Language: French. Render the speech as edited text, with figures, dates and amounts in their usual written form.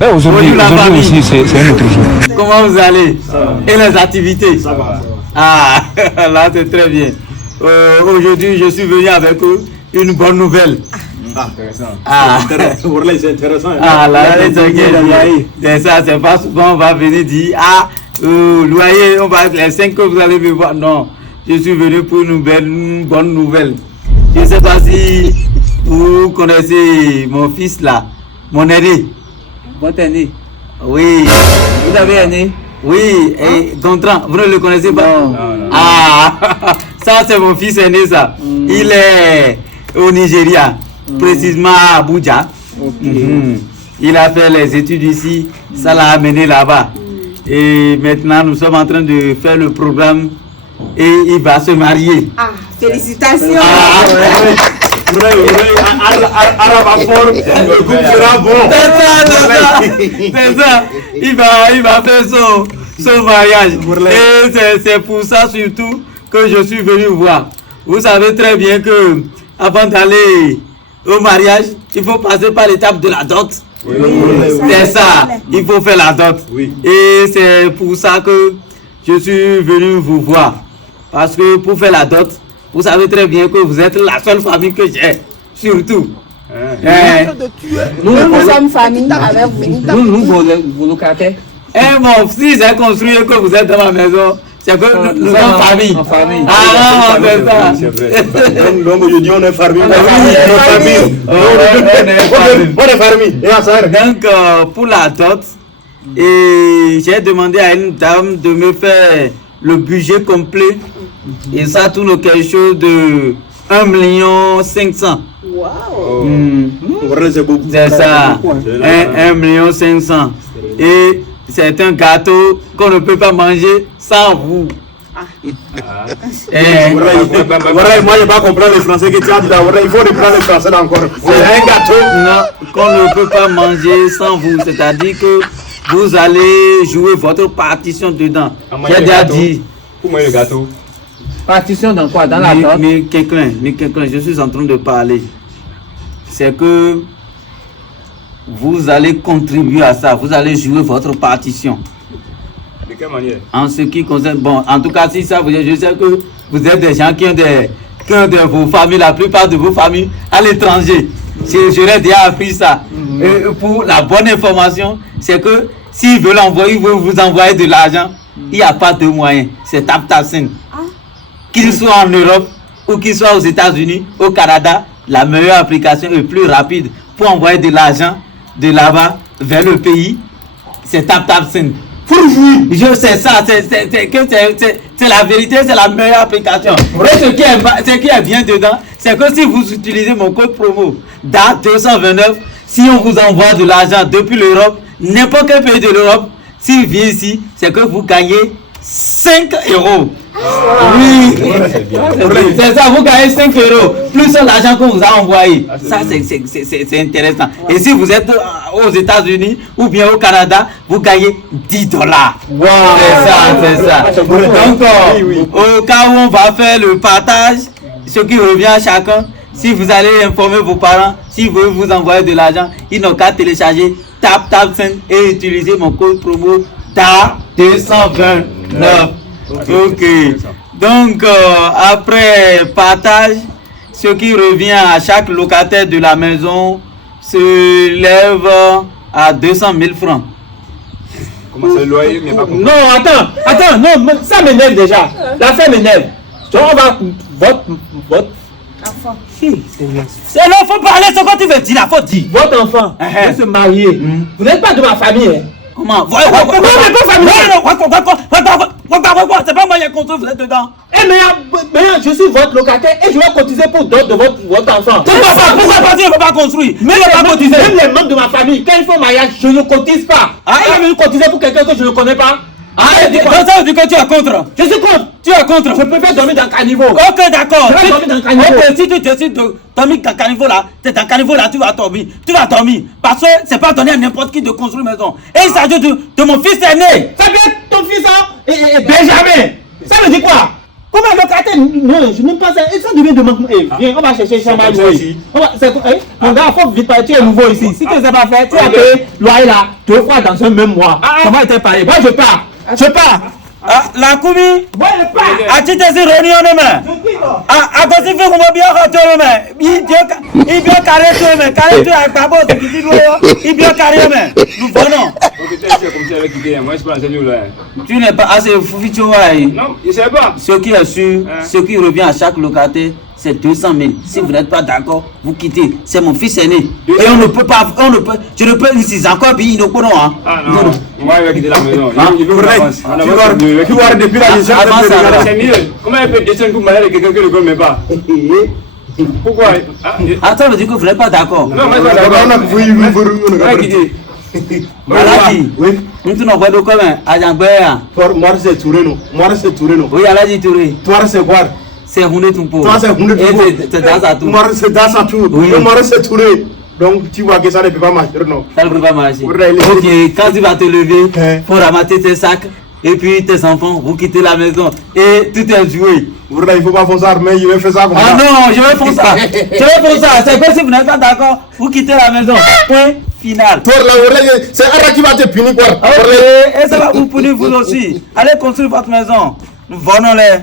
Aujourd'hui aussi, c'est un autre jour. Comment vous allez? Et les activités? Ça va. Ah, là c'est très bien. Aujourd'hui, je suis venu avec une bonne nouvelle. Intéressant. Ah, C'est intéressant. ah là, c'est ça, c'est pas souvent on va venir dire, ah, loyer, on va les 5 que vous allez me voir. Non, je suis venu pour une bonne nouvelle. Je ne sais pas si vous connaissez mon fils là, mon aîné. Votre aîné? Oui. Vous avez un aîné? Oui, et Gontran, vous ne le connaissez pas? Non. Ah, ça c'est mon fils aîné ça. Il est au Nigeria, précisément à Abuja. Il a fait les études ici, ça l'a amené là-bas. Et maintenant nous sommes en train de faire le programme et il va se marier. Ah, félicitations. Le groupe sera bon. C'est ça. Il va faire son mariage. Et c'est pour ça surtout que je suis venu voir. Vous savez très bien que avant d'aller au mariage, il faut passer par l'étape de la dot. C'est ça. Il faut faire la dot. Et c'est pour ça que je suis venu vous voir. Parce que pour faire la dot, vous savez très bien que vous êtes la seule famille que j'ai. Surtout. Nous sommes famille avec vous. Nous, vos locataires. Et mon fils a construit que vous êtes dans ma maison. C'est que nous sommes famille. En famille. Ah non, c'est ça. Donc aujourd'hui on est famille. On est famille. Donc pour la dot, et j'ai demandé à une dame de me faire le budget complet. Et ça tourne quelque chose de 1,5 million. C'est ça. 1,5 million. Et c'est un gâteau qu'on ne peut pas manger sans vous. Moi je ne pas comprendre les français que tu as dit. Il faut reprendre les français encore. C'est un gâteau. Non, qu'on ne peut pas manger sans vous. C'est-à-dire que vous allez jouer votre partition dedans. J'ai déjà dit. Pour moi le gâteau. Partition dans quoi? Dans la dot? Mais quelqu'un, je suis en train de parler. C'est que vous allez contribuer à ça. Vous allez jouer votre partition. De quelle manière? En ce qui concerne, bon, en tout cas, si ça vous je sais que vous êtes des gens qui ont de vos familles, la plupart de vos familles à l'étranger. J'aurais déjà appris ça. Et pour la bonne information, c'est que s'ils veulent vous envoyer de l'argent, il n'y a pas de moyen. C'est TapTapSend. Qu'il soit en Europe ou qu'il soit aux États-Unis, au Canada, la meilleure application et plus rapide pour envoyer de l'argent de là-bas vers le pays, c'est TapTapSend. Je sais ça, c'est la vérité, c'est la meilleure application. Et ce qui est bien dedans, c'est que si vous utilisez mon code promo DA229, si on vous envoie de l'argent depuis l'Europe, n'importe quel pays de l'Europe, s'il vient ici, c'est que vous gagnez 5 euros. Oui, c'est ça, vous gagnez 5 euros, plus l'argent qu'on vous a envoyé. Ça, c'est intéressant. Et si vous êtes aux États-Unis ou bien au Canada, vous gagnez 10 dollars. C'est ça. Donc, au cas où on va faire le partage, ce qui revient à chacun, si vous allez informer vos parents, si vous voulez vous envoyer de l'argent, ils n'ont qu'à télécharger TapTapSend et utiliser mon code promo DA229. Ok. Donc, après partage, ce qui revient à chaque locataire de la maison se lève à 200 000 francs. Comment c'est le loyer? Non, attends, non, ça m'énerve déjà. L'affaire m'énerve. Donc, on va. Votre Enfant. C'est là, faut parler, c'est quoi tu veux dire, il faut dire. Votre enfant va se marier. Vous n'êtes pas de ma famille, hein? Comment? C'est pas moi qui ai construit, vous êtes dedans. Eh mais je suis votre locataire et je vais cotiser pour d'autres de votre enfant. Pourquoi tu ne peux pas construire? Mais il pas cotiser. Même les membres de ma famille, quand ils font mariage, je ne cotise pas. Il est venu cotiser pour quelqu'un que je ne connais pas. Ça veut dire que tu es contre. Je suis contre. Tu es contre. Je préfère dormir dans le caniveau. Ok, d'accord. Je vais dormir dans le caniveau. Ok, si tu décides de dormir dans le caniveau là, c'est dans le caniveau là, tu vas dormir. Tu vas dormir. Parce que c'est pas donné à n'importe qui de construire une maison. Et il s'agit de mon fils aîné. Ça vient ton fils, hein? Et Benjamin. Ça veut dire quoi? Comment locataire? Non, je n'aime pas ça. Et ça devient de manquement. Viens, on va chercher chambre à louer. Mon gars, il faut vite parler. Tu es nouveau ici. Si tu ne sais pas faire, tu as payé loyer là 2 fois dans un même mois. Comment était payé? Moi, je pars. Je pars. La Koumi, Moi, je pars. a tu te réuni en main? A quoi tu fais comme bien retour main? Il bien carré toi main, carré toi avec ta bosse qui dit il bien carré main. Nous venons. Tu n'es pas assez fou, tu vois. Non, je ne sais pas. Ce qui est sûr, ce qui revient à chaque locataire, c'est 200 000. Si vous n'êtes pas d'accord, vous quittez. C'est mon fils aîné. Et on ne peut pas, je ne peux, si c'est encore bien, il ne peut pas. Ah non, moi je vais quitter la maison. Il veut avance. tu vois depuis la gestion. C'est mieux. Comment il peut descendre pour marier quelqu'un qui ne connaît pas? Pourquoi? Attends, me dis que vous n'êtes pas d'accord. Non, moi je suis d'accord. Alaji, nous ne sommes pas d'accord, mais à Djambéa. Moi c'est Touré, non. Moi c'est Touré, non. Oui, Alaji Touré. Toi c'est quoi? C'est Houndé Tumpo. Toi c'est Houndé Tumpo. C'est dans sa tour. Moi c'est dans sa tour. Oui. Moi c'est Touré. Donc tu vois que ça ne peut pas marcher, non. Ça ne peut pas marcher. Oui. Ok, quand tu vas te lever pour ramasser tes sacs et puis tes enfants, vous quittez la maison et tout est joué. Il ne faut pas faire ça, mais je vais faire ça comme ça. Ah non, je vais faire ça. Je vais faire ça. C'est que si vous n'êtes pas d'accord, vous quittez la maison. Point final. Toi là, c'est Allah qui va te punir, quoi. Ok, et ça va vous punir vous aussi. Allez construire votre maison. Nous venons les.